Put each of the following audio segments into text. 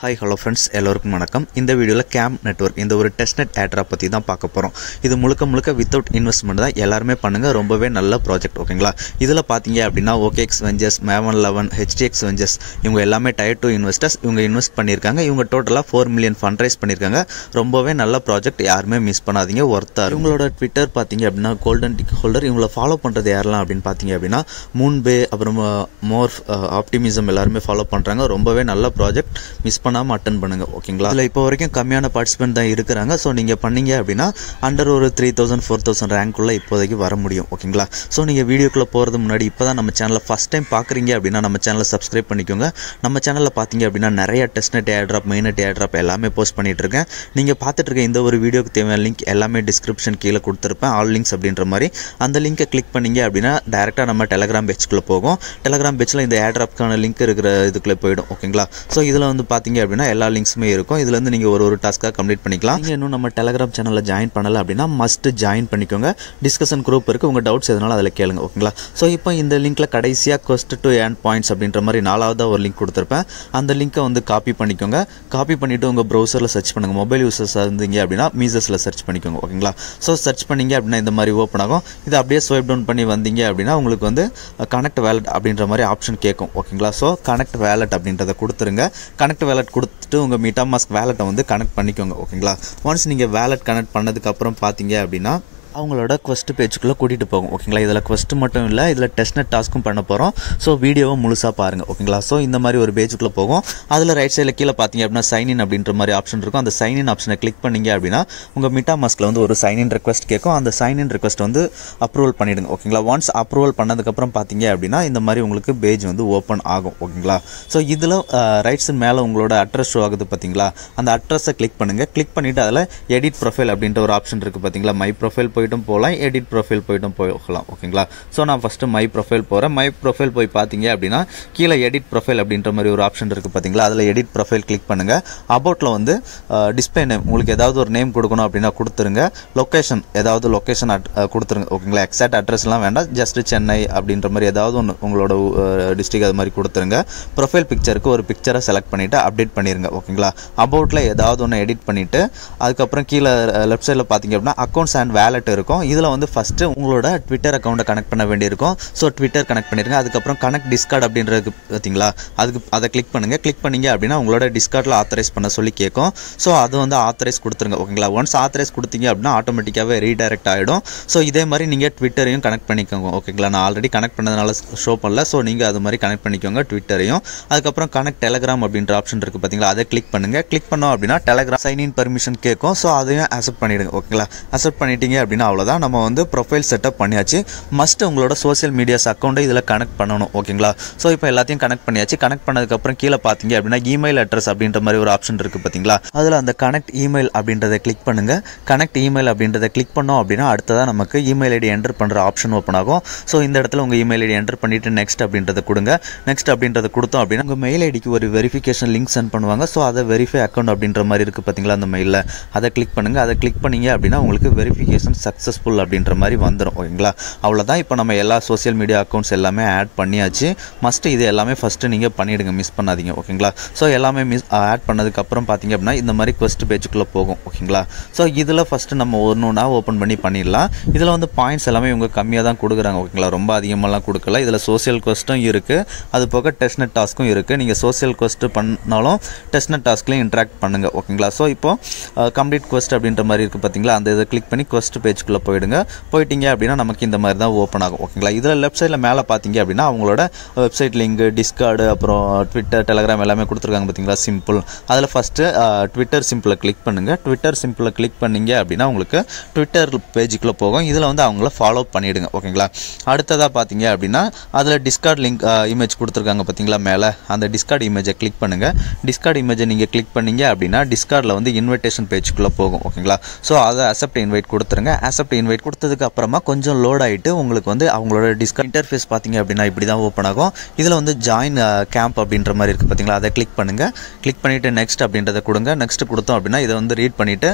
Hi, hello friends. எல்லாருக்கும் வணக்கம். இந்த வீடியோல கேம் நெட்வொர்க் இந்த ஒரு டெஸ்ட்நெட் ஏர்ட்ராப் பத்தி தான் பார்க்க போறோம். இது முழுக்க வித்தவுட் இன்வெஸ்ட்மென்ட் தான் எல்லாரும் பண்ணுங்க. ரொம்பவே நல்ல ப்ராஜெக்ட் ஓகேங்களா. இதுல பாத்தீங்க அப்படினா OKX Ventures, Maven 11, HTX Ventures இவங்க எல்லாமே டயர் 2 இன்வெஸ்டர்ஸ். இவங்க இன்வெஸ்ட் பண்ணிருக்காங்க. இவங்க டோட்டலா 4 மில்லியன் ஃபண்ட் ரைஸ் பண்ணிருக்காங்க. ரொம்பவே நல்ல ப்ராஜெக்ட். யாருமே மிஸ் பண்ணாதீங்க. வர்த்தா. இவங்களோட ட்விட்டர் பாத்தீங்க அப்படினா கோல்டன் டிக் ஹோல்டர். இவங்கள ஃபாலோ பண்றது யாரெல்லாம் அப்படினு பாத்தீங்க அப்படினா மூன்பே அப்புறம் மோர் ஆப்டிமிசம் எல்லாரும் ஃபாலோ பண்றாங்க. ரொம்பவே நல்ல ப்ராஜெக்ட். மிஸ் பண்ணாம அட்டெண்ட் பண்ணுங்க ஓகேங்களா. இதுல இப்போ வரைக்கும் கம்மியான பார்ட்டிசிபென்ட் தான் இருக்காங்க. சோ நீங்க பண்ணீங்க அப்படினா அண்டர் ஒரு 3000 4000 ரேங்க் உள்ள இப்போதைக்கு வர முடியும் ஓகேங்களா. சோ நீங்க வீடியோக்குள்ள போறது முன்னாடி இப்பதான் நம்ம சேனலை ஃபர்ஸ்ட் டைம் பாக்குறீங்க அப்படினா நம்ம சேனலை சப்ஸ்கிரைப் பண்ணிக்கோங்க. நம்ம சேனல்ல பாத்தீங்க அப்படினா நிறைய டெஸ்ட்நெட் ஏர்ட்ராப், மெயின்நெட் ஏர்ட்ராப் எல்லாமே போஸ்ட் பண்ணிட்டு இருக்கேன். நீங்க பார்த்துட்டு இருக்க இந்த ஒரு வீடியோக்கு தேவையான லிங்க் எல்லாமே டிஸ்கிரிப்ஷன் கீழே கொடுத்திருப்பேன். ஆல் லிங்க்ஸ் அப்படின்ற மாதிரி அந்த லிங்கை கிளிக் பண்ணீங்க அப்படினா டைரக்டா நம்ம டெலிகிராம் பேஜ்க்குள்ள போகும். டெலிகிராம் பேஜ்ல இந்த ஏர்ட்ராப்க்கான லிங்க் இருக்கிற இதுக்குள்ள போய்டும் ஓகேங்களா. சோ இதுல வந்து பாத்தீங்க அப்படினா எல்லா லிங்க்ஸுமே இருக்கும். இதுல இருந்து நீங்க ஒரு டாஸ்கா கம்ப்ளீட் பண்ணிக்கலாம். நீங்க இன்னும் நம்ம டெலிகிராம் சேனல்ல ஜாயின் பண்ணல அப்படினா மஸ்ட் ஜாயின் பண்ணிக்கோங்க. டிஸ்கஷன் குரூப் இருக்கு. உங்க டவுட்ஸ் எதனால அதுல கேளுங்க ஓகேங்களா. சோ இப்போ இந்த லிங்க்ல கடைசியா quest to earn points அப்படின்ற மாதிரி நாலாவதா ஒரு லிங்க் கொடுத்திருப்பேன். அந்த லிங்கை வந்து காப்பி பண்ணிக்கோங்க. காப்பி பண்ணிட்டு உங்க ப்ரௌசர்ல சர்ச் பண்ணுங்க. மொபைல் யூசர்ஸ் இருந்தீங்க அப்படினா மீசஸ்ல சர்ச் பண்ணிக்கோங்க ஓகேங்களா. சோ சர்ச் பண்ணீங்க அப்படினா இந்த மாதிரி ஓபன் ஆகும். இது அப்படியே ஸ்வைப் டவுன் பண்ணி வந்தீங்க அப்படினா உங்களுக்கு வந்து கனெக்ட் வாலெட் அப்படின்ற மாதிரி ஆப்ஷன் கேட்கும் ஓகேங்களா. சோ கனெக்ட் வாலெட் அப்படின்றத கொடுத்துருங்க. கனெக்ட் வாலெட் கொடுத்துட்டு உங்க MetaMask வாலெட்டை வந்து கனெக்ட் பண்ணிக்கோங்க ஓகேங்களா. ஒன்ஸ் நீங்க வாலெட் கனெக்ட் பண்ணதுக்கு அப்புறம் பாத்தீங்க அப்படினா அவங்களோட quest பேஜுக்குள்ள கூட்டிட்டு போகும் ஓகேங்களா. இதுல quest மட்டும் இல்ல, இதுல டெஸ்ட்நெட் டாஸ்க்கும் பண்ண போறோம். சோ வீடியோவை முழுசா பாருங்க ஓகேங்களா. சோ இந்த மாதிரி ஒரு பேஜுக்குள்ள போகும். அதுல ரைட் சைடுல கீழ பாத்தீங்க அப்படினா சைன் இன் அப்படின்ற மாதிரி ஆப்ஷன் இருக்கும். அந்த சைன் இன் ஆப்ஷனை கிளிக் பண்ணீங்க அப்படினா உங்க MetaMaskல வந்து ஒரு சைன் இன் ரெக்வெஸ்ட் கேட்கும். அந்த சைன் இன் ரெக்வெஸ்ட் வந்து அப்ரூவல் பண்ணிடுங்க ஓகேங்களா. ஒன்ஸ் அப்ரூவல் பண்ணதுக்கு அப்புறம் பாத்தீங்க அப்படினா இந்த மாதிரி உங்களுக்கு பேஜ் வந்து ஓபன் ஆகும் ஓகேங்களா. சோ இதுல ரைட் சைடு மேல உங்களோட அட்ரஸ் ஷோ ஆகுது பாத்தீங்களா. அந்த அட்ரஸை கிளிக் பண்ணுங்க. கிளிக் பண்ணிட்டு அதுல எடிட் ப்ரொஃபைல் அப்படின்ற ஒரு ஆப்ஷன் இருக்கு பாத்தீங்களா. மை ப்ரொஃபைல் போகலாம், எடிட் ப்ரொஃபைல் போகலாம் ஓகேங்களா. சோ நான் ஃபர்ஸ்ட் மை ப்ரொஃபைல் போறேன். மை ப்ரொஃபைல் போய் பாத்தீங்க அப்படினா கீழ எடிட் ப்ரொஃபைல் அப்படின்ற மாதிரி ஒரு ஆப்ஷன் இருக்கு பாத்தீங்களா. அதுல எடிட் ப்ரொஃபைல் கிளிக் பண்ணுங்க. அபௌட்ல வந்து டிஸ்ப்ளே நேம் உங்களுக்கு ஏதாவது ஒரு நேம் கொடுக்கணும் அப்படினா கொடுத்துருங்க. லொகேஷன் ஏதாவது லொகேஷன் கொடுத்துருங்க ஓகேங்களா. எக்ஸாக்ட் அட்ரஸ் எல்லாம் வேண்டாம். ஜஸ்ட் சென்னை அப்படின்ற மாதிரி ஏதாவது ஒன்று உங்களோட டிஸ்ட்ரிக்ட் அது மாதிரி கொடுத்துருங்க. ப்ரொஃபைல் பிக்சருக்கு ஒரு பிக்சரை செலக்ட் பண்ணிட்டு அப்டேட் பண்ணிருங்க ஓகேங்களா. அபௌட்ல ஏதாவது ஒன்று எடிட் பண்ணிட்டு அதுக்கப்புறம் கீழே லெஃப்ட் சைடில் பாத்தீங்க அப்படின்னா அக்கௌண்ட்ஸ் அண்ட் வேலெட் இருக்கும். இதுல வந்து ஃபர்ஸ்ட் உங்களோட ட்விட்டர் அக்கௌண்ட்டை கனெக்ட் பண்ண வேண்டியிருக்கும். ஸோ ட்விட்டர் கனெக்ட் பண்ணிருங்க. அதுக்கப்புறம் கனெக்ட் டிஸ்கார்ட் அப்படின்றது பார்த்தீங்களா, அதுக்கு அதை கிளிக் பண்ணுங்க. கிளிக் பண்ணீங்க அப்படின்னா உங்களோட டிஸ்கார்ட்ல ஆத்தரைஸ் பண்ண சொல்லி கேட்கும். ஸோ அது வந்து ஆத்தரைஸ் கொடுத்துருங்க ஓகேங்களா. ஒன்ஸ் ஆத்தரைஸ் கொடுத்தீங்க அப்படின்னா ஆட்டோமேட்டிக்காவே ரீடைரக்ட் ஆகிடும். ஸோ இதே மாதிரி நீங்க ட்விட்டரையும் கனெக்ட் பண்ணிக்கோங்க ஓகேங்களா. நான் ஆல்ரெடி கனெக்ட் பண்ணதுனால ஷோ பண்ணல. ஸோ நீங்க அது மாதிரி கனெக்ட் பண்ணிக்கோங்க ட்விட்டரையும். அதுக்கப்புறம் கனெக்ட் டெலிகிராம் அப்படின்ற ஆப்ஷன் இருக்கு பார்த்தீங்களா, அதை கிளிக் பண்ணுங்க. கிளிக் பண்ணோம் அப்படின்னா டெலிகிராம் சைன் இன் பர்மிஷன் கேட்கும். ஸோ அதையும் அக்செப்ட் பண்ணிடுங்க ஓகேங்களா. அக்செப்ட் பண்ணிட்டீங்க அப்படின்னா அவ்வளோதான், நம்ம வந்து ப்ரொஃபைல் செட்டப் பண்ணியாச்சு. மஸ்ட் உங்களோட சோஷியல் மீடியாஸ் அக்கௌண்ட்டை இதில் கனெக்ட் பண்ணணும் ஓகேங்களா. ஸோ இப்போ எல்லாத்தையும் கனெக்ட் பண்ணியாச்சு. கனெக்ட் பண்ணதுக்கப்புறம் கீழே பார்த்தீங்க அப்படின்னா இமெயில் அட்ரஸ் அப்படின்ற மாதிரி ஒரு ஆப்ஷன் இருக்குது பார்த்தீங்களா. அதில் அந்த கனெக்ட் இமெயில் அப்படின்றத கிளிக் பண்ணுங்க. கனெக்ட் இமெயில் அப்படின்றத கிளிக் பண்ணோம் அப்படின்னா அடுத்ததான் நமக்கு இமெயில் ஐடி என்டர் பண்ணுற ஆப்ஷன் ஓப்பன் ஆகும். ஸோ இந்த இடத்துல உங்கள் இமெயில் ஐடி என்டர் பண்ணிட்டு நெக்ஸ்ட் அப்படின்றத கொடுங்க. நெக்ஸ்ட் அப்படின்றத கொடுத்தோம் அப்படின்னா உங்கள் மெயில் ஐடிக்கு ஒரு வெரிஃபிகேஷன் லிங்க் சென்ட் பண்ணுவாங்க. ஸோ அதை வெரிஃபை அக்கௌண்ட் அப்படின்ற மாதிரி இருக்குது பார்த்தீங்களா அந்த மெயிலில், அதை கிளிக் பண்ணுங்க. அதை கிளிக் பண்ணீங்க அப்படின்னா உங்களுக்கு வெரிஃபிகேஷன் சக்ஸஸ்ஃபுல் அப்படின்ற மாதிரி வந்துடும் ஓகேங்களா. அவ்வளோதான். இப்போ நம்ம எல்லா சோஷியல் மீடியா அக்கௌண்ட்ஸ் எல்லாமே ஆட் பண்ணியாச்சு. மஸ்ட் இது எல்லாமே ஃபஸ்ட்டு நீங்கள் பண்ணிவிடுங்க, மிஸ் பண்ணாதீங்க ஓகேங்களா. ஸோ எல்லாமே ஆட் பண்ணதுக்கப்புறம் பார்த்தீங்க அப்படின்னா இந்த மாதிரி quest பேஜுக்குள்ளே போகும் ஓகேங்களா. ஸோ இதில் ஃபஸ்ட்டு நம்ம ஒன்றுனா ஓப்பன் பண்ணி பண்ணிடலாம். இதில் வந்து பாயிண்ட்ஸ் எல்லாமே இவங்க கம்மியாக தான் கொடுக்குறாங்க ஓகேங்களா. ரொம்ப அதிகமாகலாம் கொடுக்கல. இதில் சோஷியல் கொஸ்ட்டும் இருக்குது, அது போக டெஸ்ட்நெட் டாஸ்க்கும் இருக்குது. நீங்கள் சோஷியல் கொஸ்ட் பண்ணாலும் டெஸ்ட்நெட் டாஸ்க்லையும் இன்ட்ராக்ட் பண்ணுங்கள் ஓகேங்களா. ஸோ இப்போ கம்ப்ளீட் quest அப்படின்ற மாதிரி இருக்குது பார்த்தீங்களா, அந்த இதை கிளிக் பண்ணி quest பேஜுக்குள்ளே போயிடுங்க. போயிட்டீங்க அப்படின்னா நமக்கு இந்த மாதிரி தான் ஓப்பன் ஆகும் ஓகேங்களா. இதில் லெஃப்ட் சைடில் மேலே பார்த்தீங்க அப்படின்னா அவங்களோட வெப்சைட் லிங்க், டிஸ்கார்டு, அப்புறம் ட்விட்டர், டெலிகிராம் எல்லாமே கொடுத்துருக்காங்க பார்த்தீங்களா சிம்பிள். அதில் ஃபஸ்ட்டு ட்விட்டர் சிம்பிளை கிளிக் பண்ணுங்கள். ட்விட்டர் சிம்பிளை கிளிக் பண்ணீங்க அப்படின்னா உங்களுக்கு ட்விட்டர் பேஜுக்குள்ளே போகும். இதில் வந்து அவங்கள ஃபாலோ பண்ணிவிடுங்க ஓகேங்களா. அடுத்ததாக பார்த்தீங்க அப்படின்னா அதில் டிஸ்கார்ட் லிங்க் இமேஜ் கொடுத்துருக்காங்க பார்த்தீங்களா மேலே, அந்த டிஸ்கார்ட் இமேஜை கிளிக் பண்ணுங்கள். டிஸ்கார்ட் இமேஜை நீங்கள் கிளிக் பண்ணீங்க அப்படின்னா டிஸ்கார்டில் வந்து இன்விடேஷன் பேஜுக்குள்ளே போகும் ஓகேங்களா. ஸோ அதை அக்செப்ட் இன்வைட் கொடுத்துருங்க. ஆக்செப்ட் இன்வைட் கொடுத்ததுக்கு அப்புறமா கொஞ்சம் லோட் ஆகிட்டு உங்களுக்கு வந்து அவங்களோட டிஸ்கவுண்ட் இன்டர்ஃபேஸ் பார்த்தீங்க அப்படின்னா இப்படி தான் ஓப்பன் ஆகும். இதில் வந்து ஜாயின் கேம்ப் அப்படின்ற மாதிரி இருக்குது பார்த்தீங்களா, அதை கிளிக் பண்ணுங்கள். கிளிக் பண்ணிவிட்டு நெக்ஸ்ட் அப்படின்றத கொடுங்க. நெக்ஸ்ட் கொடுத்தோம் அப்படின்னா இதை வந்து ரீட் பண்ணிவிட்டு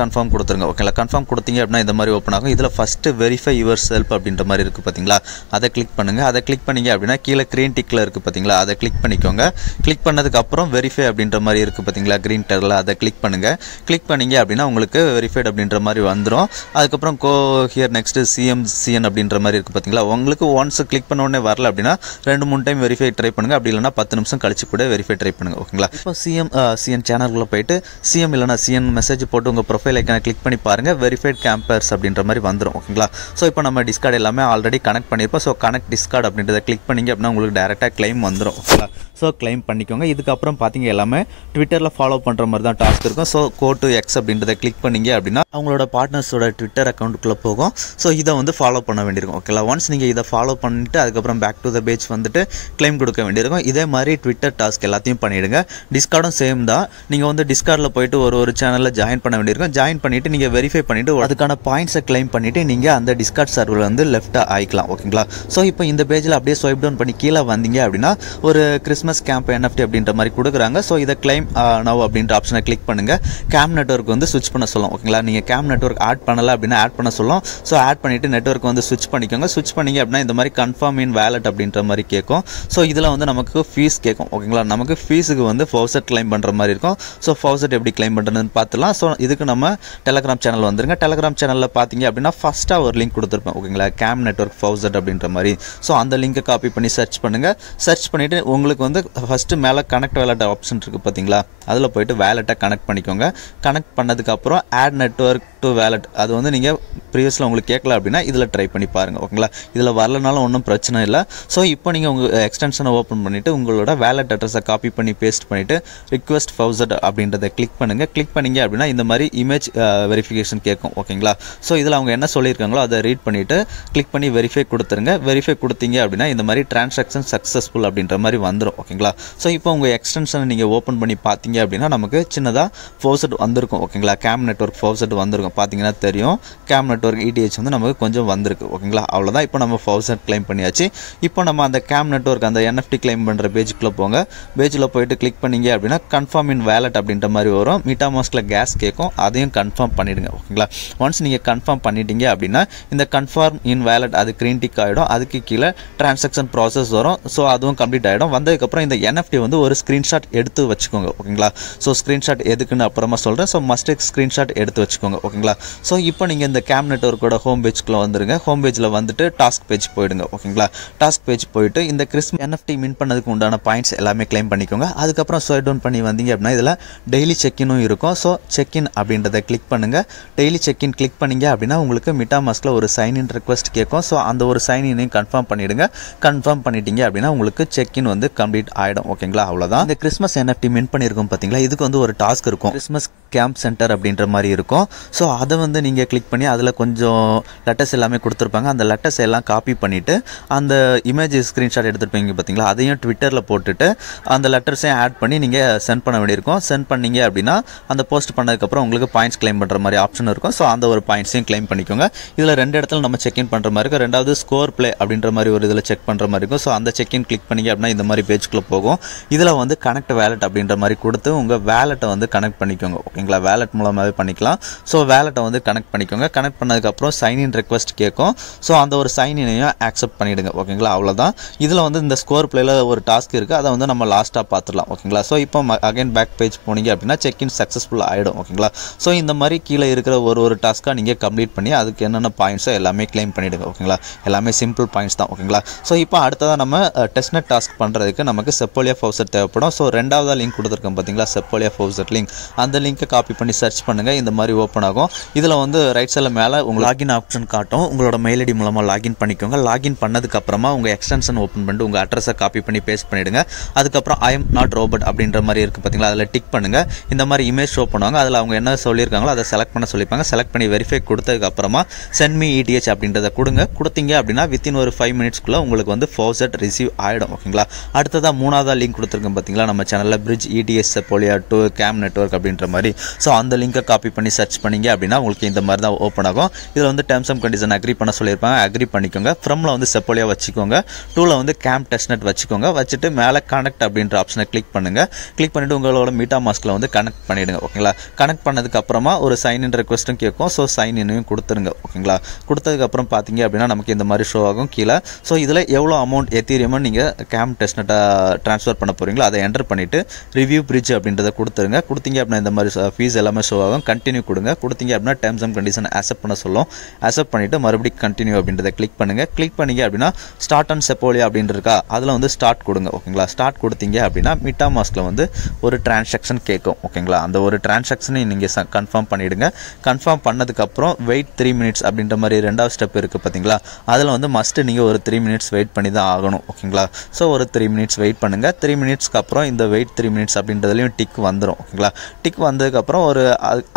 கன்ஃபார்ம் கொடுத்துருங்க. ஓகேங்களா, கன்ஃபார்ம் கொடுத்தீங்க அப்படின்னா இந்த மாதிரி ஓப்பன் ஆகும். இதில் ஃபஸ்ட்டு வெரிஃபை யுவர் செல்ஃப் அப்படின்ற மாதிரி இருக்குது பார்த்தீங்களா, அதை கிளிக் பண்ணுங்கள். அதை கிளிக் பண்ணிங்க அப்படின்னா கீழே க்ரீன் டிக்கில் இருக்குது பார்த்தீங்களா, அதை கிளிக் பண்ணிக்கோங்க. கிளிக் பண்ணதுக்கப்புறம் வெரிஃபை அப்படின்ற மாதிரி இருக்குது பார்த்தீங்களா க்ரீன் டரில், அதை கிளிக் பண்ணுங்கள். கிளிக் பண்ணிங்க அப்படின்னா உங்களுக்கு வெரிஃபைட் அப்படின்ற மாதிரி வந்துடும். அதுக்கப்புறம் கோ ஹியர் நெக்ஸ்ட் சிஎம்சிஎன் அப்படின்ற மாதிரி இருக்குது பார்த்தீங்களா. உங்களுக்கு ஒன்ஸ் கிளிக் பண்ண உடனே வரல அப்படின்னா 2-3 டைம் வெரிஃபை ட்ரை பண்ணுங்கள். அப்படி இல்லைனா 10 நிமிஷம் கழிச்சு கூட வெரிஃபை ட்ரை பண்ணுங்கள். ஓகேங்களா, இப்போ சிஎன் சேனலுக்குள்ளே போயிட்டு சிஎம் இல்லைனா சிஎன் மெசேஜ் போட்டு உங்கள் ப்ரொஃபைல் ஐக்கானை கிளிக் பண்ணி பாருங்கள். வெரிஃபைட் கேம்பர்ஸ் அப்படின்ற மாதிரி வந்துடும். ஓகேங்களா, ஸோ இப்போ நம்ம டிஸ்கார்ட் எல்லாமே ஆல்ரெடி கனெக்ட் பண்ணியிருப்போம். ஸோ கனெக்ட் டிஸ்கார்ட் அப்படின்றத கிளிக் பண்ணிங்க அப்படின்னா உங்களுக்கு டேரெக்டாக கிளைம் வந்துடும். ஓகேங்களா, ஸோ கிளைம் பண்ணிக்கோங்க. இதுக்கப்புறம் பார்த்தீங்க எல்லாமே ட்விட்டரில் ஃபாலோ பண்ணுற மாதிரி தான் டாஸ்க் இருக்கும். ஸோ கோ டு எக்ஸ் அப்படின்றத கிளிக் பண்ணிங்க அப்படின்னா அவங்களோட பார்ட்னர்ஸோட ட்விட்டர் அக்கௌண்ட்டுக்குள்ளே போகும். ஸோ இதை வந்து ஃபாலோ பண்ண வேண்டியிருக்கும். ஓகேங்களா, ஒன்ஸ் நீங்கள் இதை ஃபாலோ பண்ணிட்டு அதுக்கப்புறம் பேக் டு த பேஜ் வந்துட்டு கிளைம் கொடுக்க வேண்டியிருக்கும். இதே மாதிரி ட்விட்டர் டாஸ்க் எல்லாத்தையும் பண்ணிவிடுங்க. டிஸ்கார்டும் சேம் தான். நீங்கள் வந்து டிஸ்கார்டில் போயிட்டு ஒரு சேனலில் ஜாயின் பண்ண வேண்டியிருக்கும். ஜாயின் பண்ணிவிட்டு நீங்கள் வெரிஃபை பண்ணிவிட்டு அதுக்கான பாயிண்ட்ஸை கிளைம் பண்ணிவிட்டு நீங்கள் அந்த டிஸ்கார்ட் சர்வர் வந்து லெஃப்ட்டாக ஆகிக்கலாம். ஓகேங்களா, ஸோ இப்போ இந்த பேஜில் அப்படியே ஸ்வைப் டவுன் பண்ணி கீழே வந்தீங்க அப்படின்னா ஒரு கிறிஸ்மஸ் கேம்ப் NFT அப்படின்ற மாதிரி கொடுக்குறாங்க. ஸோ இதை கிளைம் நவ் அப்படின்ற ஆப்ஷனை கிளிக் பண்ணுங்கள். கேம் நெட்வொர்க் வந்து ஸ்விட்ச் பண்ண சொல்லும். ஓகேங்களா, நீங்கள் கேம் நெட்வொர்க் ஆட் பண்ணலை அப்படின்னா ஆட் பண்ண சொல்லும். ஸோ ஆட் பண்ணிவிட்டு நெட்வொர்க் வந்து ஸ்விட்ச் பண்ணிக்கோங்க. ஸ்விட்ச் பண்ணிங்க அப்படின்னா இந்த மாதிரி கன்ஃபார்ம் இன் வேலட் அப்படின்ற மாதிரி கேட்கும். ஸோ இதில் வந்து நமக்கு ஃபீஸ் கேட்கும். ஓகேங்களா, நமக்கு ஃபீஸுக்கு வந்து ஃபவுசட் கிளைம் பண்ணுற மாதிரி இருக்கும். ஸோ ஃபவுசட் எப்படி கிளைம் பண்ணுறதுன்னு பார்த்துலாம். ஸோ இதுக்கு நம்ம டெலகிராம் சேனல் வந்துருங்க. டெலகிராம் சேனலில் பார்த்தீங்க அப்படின்னா ஃபஸ்ட்டாக ஒரு லிங்க் கொடுத்துருப்பேன். ஓகேங்களா, கேம் நெட்வொர்க் ஃபவுசட் அப்படின்ற மாதிரி. ஸோ அந்த லிங்கை காப்பி பண்ணி சர்ச் பண்ணுங்கள். சர்ச் பண்ணிவிட்டு உங்களுக்கு வந்து ஃபஸ்ட்டு மேலே கனெக்ட் வேலட் ஆப்ஷன் இருக்குது பார்த்தீங்களா, அதில் போய்ட்டு வேலெட்டை கனெக்ட் பண்ணிக்கோங்க. கனெக்ட் பண்ணதுக்கப்புறம் ஆட் நெட்வொர்க் டு வேலட் அது வந்து நீங்கள் ப்ரீவியஸில் உங்களுக்கு கேட்கல அப்படின்னா இதில் ட்ரை பண்ணி பாருங்கள். ஓகேங்களா, இதில் வரலனாலும் ஒன்றும் பிரச்சனை இல்லை. ஸோ இப்போ நீங்கள் உங்கள் எக்ஸ்டென்ஷனை ஓப்பன் பண்ணிவிட்டு உங்களோட வேலட் அட்ரஸை காப்பி பண்ணி பேஸ்ட் பண்ணிவிட்டு ரிக்வெஸ்ட் ஃபவுசட் அப்படின்றத கிளிக் பண்ணுங்கள். கிளிக் பண்ணிங்க அப்படின்னா இந்த மாதிரி இமேஜ் வெரிஃபிகேஷன் கேட்கும். ஓகேங்களா, ஸோ இதில் அவங்க என்ன சொல்லியிருக்காங்களோ அதை ரீட் பண்ணிவிட்டு கிளிக் பண்ணி வெரிஃபை கொடுத்துருங்க. வெரிஃபை கொடுத்தீங்க அப்படின்னா இந்த மாதிரி டிரான்சாக்ஷன் சக்ஸஸ்ஃபுல் அப்படின்ற மாதிரி வந்துடும். ஓகேங்களா, ஸோ இப்போ உங்கள் எக்ஸ்டென்ஷனை நீங்கள் ஓப்பன் பண்ணி பார்த்தீங்க அப்படின்னா நமக்கு சின்னதாக ஃபவுசட் வந்திருக்கும். ஓகேங்களா, கேம் நெட்வொர்க் ஃபவுசட் வந்திருக்கும். பார்த்தீங்கன்னா தெரியும் கேம் நெட்வொர்க் ETH வந்து நமக்கு கொஞ்சம் வந்திருக்கு. ஓகேங்களா, அவ்வளோதான். இப்போ நம்ம ஃபவுசட் கிளைம் பண்ணியாச்சு. இப்போ நம்ம அந்த கேம் நெட்வொர்க் அந்த NFT கிளைம் பண்ணுற பேஜுக்குள்ளே போங்க. பேஜில் போயிட்டு கிளிக் பண்ணிங்க அப்படின்னா கன்ஃபார்ம் இன் வேலட் அப்படின்ற மாதிரி வரும். மீட்டாமாஸ்கில் கேஸ் கேட்கும், அதையும் கன்ஃபார்ம் பண்ணிவிடுங்க. ஓகேங்களா, ஒன்ஸ் நீங்கள் கன்ஃபார்ம் பண்ணிட்டீங்க அப்படின்னா இந்த கன்ஃபார்ம் இன் வேலட் அது க்ரீன் டிக் ஆகிடும். அதுக்கு கீழே டிரான்சாக்ஷன் ப்ராசஸ் வரும். ஸோ அதுவும் கம்ப்ளீட் ஆகிடும். வந்ததுக்கப்புறம் இந்த NFT வந்து ஒரு ஸ்க்ரீன்ஷாட் எடுத்து வச்சுக்கோங்க. ஓகேங்களா, ஸோ ஸ்க்ரீன்ஷாட் எதுக்குன்னு அப்புறமா சொல்கிறேன். ஸோ மஸ்ட் ஸ்க்ரீன்ஷாட் எடுத்து வச்சுக்கோங்க. ஓகேங்களா, ஸோ இப்போ நீங்கள் இந்த கேம் நெட்வொர்க்கோட ஹோம் பேஜ்க்குள்ளே வந்துருங்க. ஹோம் பேஜில் வந்துட்டு டாஸ்க் பேஜ் போயிடுங்க. ஓகேங்களா, டாஸ்க் பேஜ் போயிட்டு இந்த கிறிஸ்மஸ் NFT மின் பண்ணதுக்கு உண்டான பாயிண்ட்ஸ் எல்லாமே கிளைம் பண்ணிக்கோங்க. அதுக்கப்புறம் ஸ்வைப் டவுன் பண்ணி வந்தீங்க அப்படின்னா இதில் டெய்லி செக்இனும் இருக்கும். ஸோ செக்இன் அப்படின்றத கிளிக் பண்ணுங்கள். டெய்லி செக்இன் கிளிக் பண்ணிங்க அப்படின்னா உங்களுக்கு மீட்டாமாஸ்கில் ஒரு சைன்இன் ரெக்வஸ்ட் கேட்கும். ஸோ அந்த ஒரு சைன்இனையும் கன்ஃபார்ம் பண்ணிவிடுங்க. கன்ஃபார்ம் பண்ணிட்டீங்க அப்படின்னா உங்களுக்கு செக்இன் வந்து கம்ப்ளீட் ஆகிடும். ஓகேங்களா, அவ்வளோதான். இந்த கிறிஸ்மஸ் NFT மின் பண்ணியிருக்கோம் பார்த்தீங்களா, இதுக்கு வந்து ஒரு டாஸ்க் இருக்கும். கிறிஸ்மஸ் கேம்ப் சென்டர் அப்படின்ற மாதிரி இருக்கும். ஸோ அதை வந்து நீங்கள் கிளிக் பண்ணி அதில் கொஞ்சம் லெட்டர்ஸ் எல்லாமே கொடுத்துருப்பாங்க. அந்த லெட்டர்ஸ் எல்லாம் காப்பி பண்ணிவிட்டு அந்த இமேஜ் ஸ்க்ரீன்ஷாட் எடுத்துருப்பீங்க பார்த்தீங்களா, அதையும் ட்விட்டரில் போட்டுட்டு அந்த லெட்டர்ஸையும் ஆட் பண்ணி நீங்கள் சென்ட் பண்ண வேண்டியிருக்கும். சென்ட் பண்ணீங்க அப்படின்னா அந்த போஸ்ட் பண்ணதுக்கப்புறம் உங்களுக்கு பாயிண்ட்ஸ் கிளைம் பண்ணுற மாதிரி ஆப்ஷன் இருக்கும். ஸோ அந்த ஒரு பாயிண்ட்ஸையும் கிளைம் பண்ணிக்கோங்க. இதில் 2 இடத்துல நம்ம செக்இன் பண்ணுற மாதிரி இருக்கும். ரெண்டாவது ஸ்கோர் ப்ளே அப்படின்ற மாதிரி ஒரு இதில் செக் பண்ணுற மாதிரி இருக்கும். ஸோ அந்த செக்இன் கிளிக் பண்ணிங்க அப்படின்னா இந்த மாதிரி பேஜ்க்குள்ளே போகும். இதில் வந்து கனெக்ட் வேலட் அப்படின்ற மாதிரி கொடுத்து உங்கள் வேலெட்டை வந்து கனெக்ட் பண்ணிக்கோங்க. ஓகேங்களா, வேலெட் மூலமாகவே பண்ணிக்கலாம். ஸோ வேலெட்டை வந்து கனெக்ட் பண்ணிக்கோங்க. கனெக்ட் பண்ணதுக்கப்புறம் சைன்இன் ரெக்வஸ்ட் கேட்கும். ஸோ அந்த ஒரு சைன்இனையும் ஆக்செப்ட் பண்ணிவிடுங்க. ஓகேங்களா, அவ்வளோதான். இதில் வந்து இந்த ஸ்கோர் பிளேயில் ஒரு டாஸ்க் இருக்குது. அதை வந்து நம்ம லாஸ்ட்டாக பார்த்துடலாம். ஓகேங்களா, ஸோ இப்போ அகைன் பேக் பேஜ் போனீங்க அப்படின்னா செக்இன் சக்ஸஸ்ஃபுல் ஆகிடும். ஓகேங்களா, ஸோ இந்த மாதிரி கீழே இருக்கிற ஒரு டாஸ்க்காக நீங்கள் கம்ப்ளீட் பண்ணி அதுக்கு என்னென்ன பாயிண்ட்ஸோ எல்லாமே கிளைம் பண்ணிவிடுங்க. ஓகேங்களா, எல்லாமே சிம்பிள் பாயிண்ட்ஸ் தான். ஓகேங்களா, ஸோ இப்போ அடுத்ததாக நம்ம டெஸ்ட்நெட் டாஸ்க் பண்ணுறதுக்கு நமக்கு செப்போலியா ஃபவுசட் தேவைப்படும். ஸோ ரெண்டாவதாக லிங்க் கொடுத்துருக்கோம் பார்த்தீங்களா, செப்போலியா ஃபவுசட் லிங்க். அந்த லிங்க்கை காப்பி பண்ணி சர்ச் பண்ணுங்கள். இந்த மாதிரி ஓப்பன் ஆகும். இதில் வந்து ரைட் சைடில் மேலே உங்களுக்கு லாகின் ஆப்ஷன் காட்டும். உங்களோட மெயில் ஐடி மூலமாக லாகின் பண்ணிக்கோங்க. லாகின் பண்ணதுக்கப்புறமா உங்கள் எக்ஸ்டென்ஷன் ஓப்பன் பண்ணிட்டு உங்கள் அட்ரஸை காப்பி பண்ணி பேஸ்ட் பண்ணிவிடுங்க. அதுக்கப்புறம் ஐ எம் நாட் ரோபோட் அப்படின்ற மாதிரி இருக்குது பார்த்தீங்களா, அதில் டிக் பண்ணுங்கள். இந்த மாதிரி இமேஜ் ஷோ பண்ணுவாங்க. அதில் அவங்க என்ன சொல்லியிருக்காங்களோ அதை செலக்ட் பண்ண சொல்லிப்பாங்க. செலக்ட் பண்ணி வெரிஃபை கொடுத்ததுக்கப்புறமா சென்ட் மீ ETH அப்படின்றத கொடுத்தீங்க அப்படின்னா வித்தின் ஒரு 5 மினிட்ஸ்க்குள்ளே உங்களுக்கு வந்து ஃபவுசட் ரிசீவ் ஆகிடும். ஓகேங்களா, அடுத்ததாக 3வது லிங்க் கொடுத்துருக்கோம் பார்த்தீங்களா நம்ம சேனலில் bridge ETH Sepolia to game network அப்படின்ற மாதிரி. ஸோ அந்த லிங்கை காப்பி பண்ணி சர்ச் பண்ணிங்க அப்படின்னா உங்களுக்கு இந்த மாதிரி தான் ஓப்பன் ஆகும். இதில் வந்து டேர்ம்ஸ் அண்ட் கண்டிஷன் அக்ரி பண்ண சொல்லியிருப்பாங்க, அக்ரி பண்ணிக்கோங்க. ஃப்ரம்ல வந்து செப்போலியா வச்சுக்கோங்க, டூவில் வந்து கேம்ப் டெஸ்ட்நெட் வச்சுக்கோங்க. வச்சுட்டு மேலே கனெக்ட் அப்படின்ற ஆப்ஷனை கிளிக் பண்ணுங்கள். கிளிக் பண்ணிவிட்டு உங்களோட MetaMaskல வந்து கனெக்ட் பண்ணிவிடுங்க. ஓகேங்களா, கனெக்ட் பண்ணதுக்கு அப்புறமா ஒரு சைன் இன் ரெக்வஸ்ட்டும் கேட்கும். ஸோ சைன் இன்னையும் கொடுத்துருங்க. ஓகேங்களா, கொடுத்ததுக்கப்புறம் பார்த்தீங்க அப்படின்னா நமக்கு இந்த மாதிரி ஷோ ஆகும் கீழே. ஸோ இதில் எவ்வளோ அமௌண்ட் எத்தீரியமாக நீங்கள் கேம்ப் டெஸ்ட்நெட்டை ட்ரான்ஸ்ஃபர் பண்ண போகிறீங்களோ அதை என்டர் பண்ணிவிட்டு ரிவ்யூ பிரிட்ஜ் அப்படின்றத கொடுத்துருங்க. கொடுத்தீங்க அப்படின்னா இந்த மாதிரி ஃபீஸ் எல்லாமே ஷோ ஆகும். கண்டினியூ கொடுங்க. கொடுத்தீங்க அப்படின்னா டேர்ம்ஸ் அண்ட் கண்டிஷன் அக்செப்ட் பண்ண சொல்லும். அக்செப்ட் பண்ணிவிட்டு மறுபடியும் கண்டினியூ அப்படின்றத கிளிக் பண்ணுங்கள். கிளிக் பண்ணிங்க அப்படின்னா ஸ்டார்ட் அண்ட் செப்போலியா அப்படின்ட்டு இருக்கா, அதில் வந்து ஸ்டார்ட் கொடுங்க. ஓகேங்களா, ஸ்டார்ட் கொடுத்தீங்க அப்படின்னா MetaMaskல வந்து ஒரு டிரான்சாக்ஷன் கேட்கும். ஓகேங்களா, அந்த ஒரு டிரான்சாக்ஷனை நீங்கள் கன்ஃபார்ம் பண்ணிவிடுங்க. கன்ஃபார்ம் பண்ணதுக்கப்புறம் வெயிட் 3 minutes அப்படின்ற மாதிரி ரெண்டாவது ஸ்டெப் இருக்குது பார்த்தீங்களா, அதில் வந்து மஸ்ட்டு நீங்கள் ஒரு 3 minutes வெயிட் பண்ணி தான் ஆகணும். ஓகேங்களா, ஸோ ஒரு 3 minutes வெயிட் பண்ணுங்கள். 3 minutesக்கு அப்புறம் இந்த வெயிட் 3 minutes அப்படின்றதுலையும் டிக் வந்துடும். ஓகேங்களா, டிக் வந்ததுக்கப்புறம் ஒரு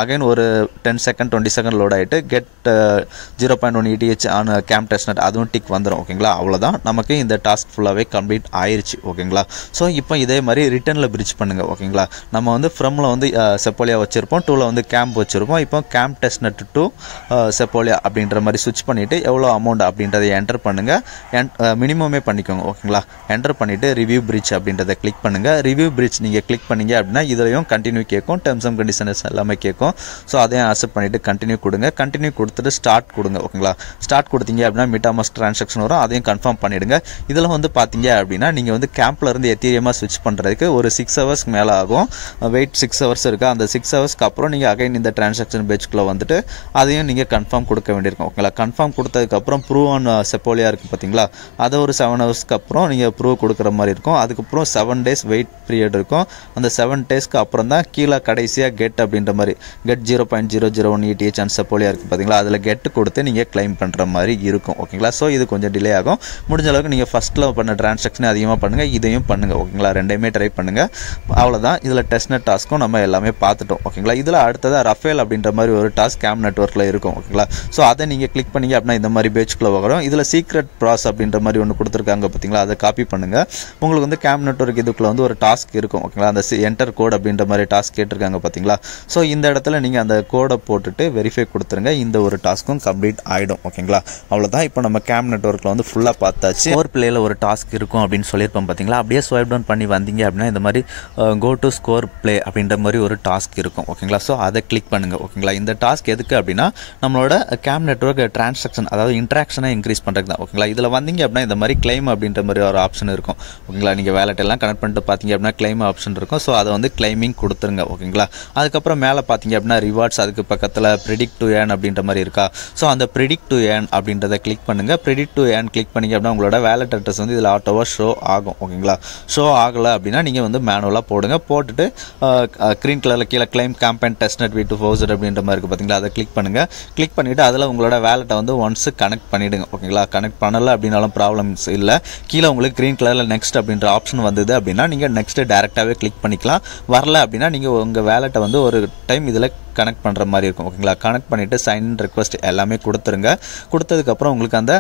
அகைன் ஒரு 10 செகண்ட் 20 செகண்ட் லோட் ஆகிட்டு get 0.1 ETH on camp testnet அதுவும் டிக் வந்துடும். ஓகேங்களா, அவ்வளோதான், நமக்கு இந்த டாஸ்க் ஃபுல்லாகவே கம்ப்ளீட் ஆயிடுச்சு. ஓகேங்களா, ஸோ இப்போ இதே மாதிரி ரிட்டர்னில் பிரிட்ஜ் பண்ணுங்கள். ஓகேங்களா, நம்ம வந்து ஃப்ரம்மில் வந்து செப்போலியா வச்சுருப்போம், டூவில் வந்து கேம்ப் வச்சுருப்போம். இப்போ கேம்ப் டெஸ்ட்நெட் டு செப்போலியா அப்படின்ற மாதிரி ஸ்விட்ச் பண்ணிவிட்டு எவ்வளோ அமௌண்ட் அப்படின்றத என்டர் பண்ணுங்கள். மினிமமே பண்ணிக்கோங்க. ஓகேங்களா, என்டர் பண்ணிவிட்டு ரிவ்யூ பிரிட்ஜ் அப்படின்றத கிளிக் பண்ணுங்கள். ரிவ்யூ பிரிட்ஜ் நீங்கள் கிளிக் பண்ணிங்க அப்படின்னா இதுலையும் கண்டினியூ கேட்கும், டேர்ம்ஸ் அண்ட் கண்டிஷன்ஸ் எல்லாமே கேட்கும். ஸோ அதையும் அக்செப்ட் பண்ணிவிட்டு கண்டினியூ கொடுங்க. கண்டினியூ கொடுத்துட்டு ஸ்டார்ட் கொடுங்க. ஓகேங்களா, ஸ்டார்ட் கொடுத்தீங்க அப்படின்னா MetaMask ட்ரான்சாக்ஷன் வரும், அதையும் கன்ஃபார்ம் பண்ணிவிடுங்க. இதில் வந்து பார்த்தீங்க அப்படின்னா நீங்கள் வந்து கேம்பில் இருந்து எத்தீரியமாக ஸ்விட்ச் பண்ணுறதுக்கு ஒரு 6 hours மேலே ஆகும். வெயிட் 6 hours இருக்குது. அந்த 6 hours அப்புறம் நீங்கள் அகைன் இந்த ட்ரான்சாக்ஷன் பேஜ்குள்ளே வந்துட்டு அதையும் நீங்கள் கன்ஃபார்ம் கொடுக்க வேண்டியிருக்கும். ஓகேங்களா, கன்ஃபார்ம் கொடுத்ததுக்கப்புறம் ப்ரூவ் ஆன் செப்போலியா இருக்குது பார்த்தீங்களா, அதை ஒரு 7 hours அப்புறம் நீங்கள் ப்ரூவ் கொடுக்குற மாதிரி இருக்கும். அதுக்கப்புறம் 7 days வெயிட் பீரியட் இருக்கும். அந்த 7 daysக்கு அப்புறம் தான் கீழே கடைசியாக கெட் அப்படின்ற மாதிரி கெட் 0.001 ETH ஆன் செப்போலியா இருக்குது பார்த்தீங்களா, அதில் கெட்டு கொடுத்து நீங்கள் கிளைம் பண்ணுற மாதிரி இருக்கும். ஓகேங்களா, ஸோ இது கொஞ்சம் டிலே ஆகும். முடிஞ்ச அளவுக்கு நீங்கள் ஃபஸ்ட்டில் பண்ண ட்ரான்சாக்ஷனை அதிகமாக பண்ணுங்கள், இதையும் பண்ணுங்கள். ஓகேங்களா, ரெண்டையுமே ட்ரை பண்ணுங்கள். அவ்வளோதான், இதில் டெஸ்ட்நெட் டாஸ்க்கும் நம்ம எல்லாமே பார்த்துட்டோம். ஓகேங்களா, இதில் அடுத்ததாக ரஃபேல் அப்படின்ற மாதிரி ஒரு டாஸ்க் கேம்ப் நெட்வொர்க்கில் இருக்கும். ஓகேங்களா, ஸோ அதை நீங்கள் கிளிக் பண்ணிங்க அப்படின்னா இந்த மாதிரி பேஜ்குள்ளே வரும். இதில் சீக்ரெட் ப்ராஸ் அப்படின்ற மாதிரி ஒன்று கொடுத்துருக்காங்க பார்த்தீங்களா, அதை காப்பி பண்ணுங்கள். உங்களுக்கு வந்து கேம்ப் நெட்வொர்க் இதுக்குள்ளே வந்து ஒரு டாஸ்க் இருக்கும். ஓகேங்களா, அந்த என்டர் கோட் அப்படின்ற மாதிரி டாஸ்க் கேட்டிருக்காங்க பார்த்தீங்களா, ஸோ இந்த இடத்துல நீங்கள் அந்த கோடை போட்டுட்டு வெரிஃபை கொடுத்துருங்க. இந்த ஒரு டாஸ்க்கும் கம்ப்ளீட் ஆகிடும். ஓகேங்களா, அவ்வளோதான். இப்போ நம்ம கேம்ப் நெட்வொர்க்கில் வந்து ஃபுல்லாக பார்த்தாச்சு. ஸ்கோர் பிளேயில் ஒரு டாஸ்க் இருக்கும் அப்படின்னு சொல்லியிருப்போம் பார்த்தீங்களா, அப்படியே ஸ்வைப் டவுன் பண்ணி வந்தீங்க அப்படின்னா இந்த மாதிரி கோ டு ஸ்கோர் பிளே அப்படின்ற மாதிரி ஒரு டாஸ்க் இருக்கும். ஓகேங்களா, ஸோ அதை கிளிக் பண்ணுங்கள். ஓகேங்களா, இந்த டாஸ்க் எதுக்கு அப்படின்னா நம்மளோட கேம்ப் நெட்வொர்க் ட்ரான்சாக்ஷன் அதாவது இன்ட்ராக்ஷனை இன்க்ரீஸ் பண்ணுறது தான். ஓகேங்களா, இதில் வந்தீங்க அப்படின்னா இந்த மாதிரி கிளைம் அப்படின்ற மாதிரி ஒரு ஆப்ஷன் இருக்கும். ஓகேங்களா, நீங்கள் வேலட் எல்லாம் கனெக்ட் பண்ணிட்டு பார்த்தீங்க அப்படின்னா கிளைம் ஆப்ஷன் இருக்கும். ஸோ அதை வந்து கிளைமிங் கொடுத்துருங்க. ஓகேங்களா, அதுக்கப்புறம் மேலே பார்த்தீங்க அப்படின்னா ரிவார்ட்ஸ், அதுக்கு பக்கத்தில் ப்ரிடிக்ட் டு ஏர்ன் அப்படின்ற மாதிரி இருக்கா, ஸோ அந்த ப்ரிடிக்ட் டு ஏர்ன் அப்படின்றத கிளிக் பண்ணுங்கள். ப்ரிடிக்ட் டு ஏர்ன் கிளிக் பண்ணிங்க அப்படின்னா உங்களோட வேலட் அட்ரஸ் வந்து இதில் ஆட்டோவாக ஷோ ஆகும். ஓகேங்களா, ஷோ ஆகலை அப்படின்னா நீங்கள் வந்து மேனுவலாக போடுங்க. போட்டுட்டு க்ரீன் கலரில் கீழே கிளைம் கேம்பெயின் டெஸ்ட்நெட் V240 அப்படின்ற மாதிரி இருக்குது பார்த்தீங்களா, அதை கிளிக் பண்ணுங்கள். கிளிக் பண்ணிவிட்டு அதில் உங்களோட வேலட்டை வந்து ஒன்ஸ் கனெக்ட் பண்ணிவிடுங்க. ஓகேங்களா, கனெக்ட் பண்ணலை அப்படின்னாலும் ப்ராப்ளம்ஸ் இல்லை. கீழே உங்களுக்கு க்ரீன் கலரில் நெக்ஸ்ட் அப்படின்ற ஆப்ஷன் வந்தது அப்படின்னா நீங்கள் நெக்ஸ்ட்டு டேரெக்டாகவே கிளிக் பண்ணிக்கலாம். வரல அப்படின்னா நீங்கள் உங்கள் வேலட்டை வந்து ஒரு டைம் இதில் கனெக்ட் பண்ணுற மாதிரி இருக்கும். ஓகேங்களா, கனெக்ட் பண்ணிவிட்டு சைன் இன் ரெக்வஸ்ட் எல்லாமே கொடுத்துருங்க. கொடுத்ததுக்கப்புறம் உங்களுக்கு அந்த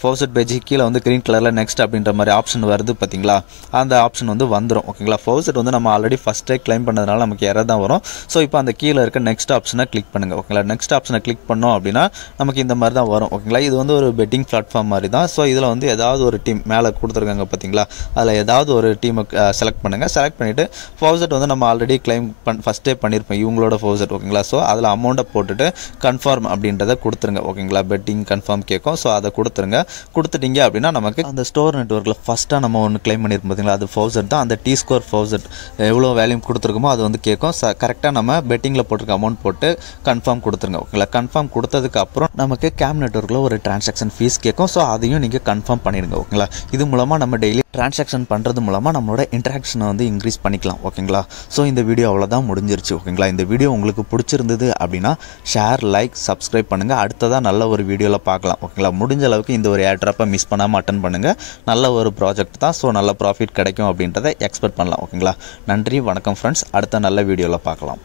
ஃபோர்சட் பேஜ் கீழே வந்து க்ரீன் கலரில் நெக்ஸ்ட் அப்படின்ற மாதிரி ஆப்ஷன் வருது பார்த்தீங்களா, அந்த ஆப்ஷன் வந்து வந்துடும். ஓகேங்களா, ஃபோர்சட் வந்து நம்ம ஆல்ரெடி ஃபஸ்ட்டே கிளைம் பண்ணதுனால நமக்கு எரர் தான் வரும். ஸோ இப்போ அந்த கீழே இருக்க நெக்ஸ்ட் ஆப்ஷனை கிளிக் பண்ணுங்கள். ஓகேங்களா, நெக்ஸ்ட் ஆப்ஷனை கிளிக் பண்ணோம் அப்படின்னா நமக்கு இந்த மாதிரி தான் வரும். ஓகேங்களா, இது வந்து ஒரு பெட்டிங் பிளாட்ஃபார்ம் மாதிரி தான். ஸோ இதில் வந்து ஏதாவது ஒரு டீம் மேலே கொடுத்துருக்காங்க பார்த்தீங்களா, அதில் ஏதாவது ஒரு டீமை செலக்ட் பண்ணுங்கள். செலக்ட் பண்ணிவிட்டு ஃபோர்சட் வந்து நம்ம ஆல்ரெடி கிளைம் ஃபஸ்ட்டே பண்ணியிருப்போம் இவங்களோட ஃபோர்சட். ஓகேங்களா, ஸோ அதில் அமௌண்ட்டை போட்டுட்டு கன்ஃபார்ம் அப்படின்றத கொடுத்துருங்க. ஓகேங்களா, பெட்டிங் கன்ஃபார்ம் கேட்கும். ஸோ அதை கொடுத்துருங்க. கொடுத்துட்டீங்க அப்படின்னா நமக்கு அந்த ஸ்டோர் நெட்வொர்க்கில் ஃபஸ்ட்டாக நம்ம ஒன்று கிளைம் பண்ணியிருப்போம் பார்த்தீங்களா, அது ஃபோர்சட் தான். அந்த T-Score ஃபோர்சட் எவ்வளோ வேல்யூம் கொடுத்துருக்கோமோ அது வந்து கேட்கும். கரெக்டாக நம்ம பெட்டிங்கில் போட்டிருக்க அமௌண்ட் போட்டு கன்ஃபார்ம் கொடுத்துருங்க. ஓகேங்களா, கன்ஃபார்ம் கொடுத்ததுக்கு அப்புறம் நமக்கு கேம்ப் நெட்வொர்க்கில் ஒரு டிரான்சாக்ஷன் ஃபீஸ் கேட்கும். ஸோ அதையும் நீங்கள் கன்ஃபார்ம் பண்ணிடுங்க. ஓகேங்களா, இது மூலமாக நம்ம டெய்லி டிரான்சாக்ஷன் பண்ணுறது மூலமாக நம்மளோட இன்ட்ராக்ஷனை வந்து இன்க்ரீஸ் பண்ணிக்கலாம். ஓகேங்களா, ஸோ இந்த வீடியோ அவ்வளோதான் முடிஞ்சிருச்சு. ஓகேங்களா, இந்த வீடியோ உங்களுக்கு பிடிச்சிருந்தது அப்படின்னா ஷேர், லைக், சப்ஸ்கிரைப் பண்ணுங்கள். அடுத்ததாக நல்ல ஒரு வீடியோவில் பார்க்கலாம். ஓகேங்களா, முடிஞ்ச அளவுக்கு இந்த ஒரு ஏர்ட்ராப்பை மிஸ் பண்ணாமல் அட்டன் பண்ணுங்கள். நல்ல ஒரு ப்ராஜெக்ட் தான். ஸோ நல்ல ப்ராஃபிட் கிடைக்கும் அப்படின்றத எக்ஸ்பெக்ட் பண்ணலாம். ஓகேங்களா, நன்றி, வணக்கம் ஃப்ரெண்ட்ஸ். அடுத்த நல்ல வீடியோவில் பார்க்கலாம்.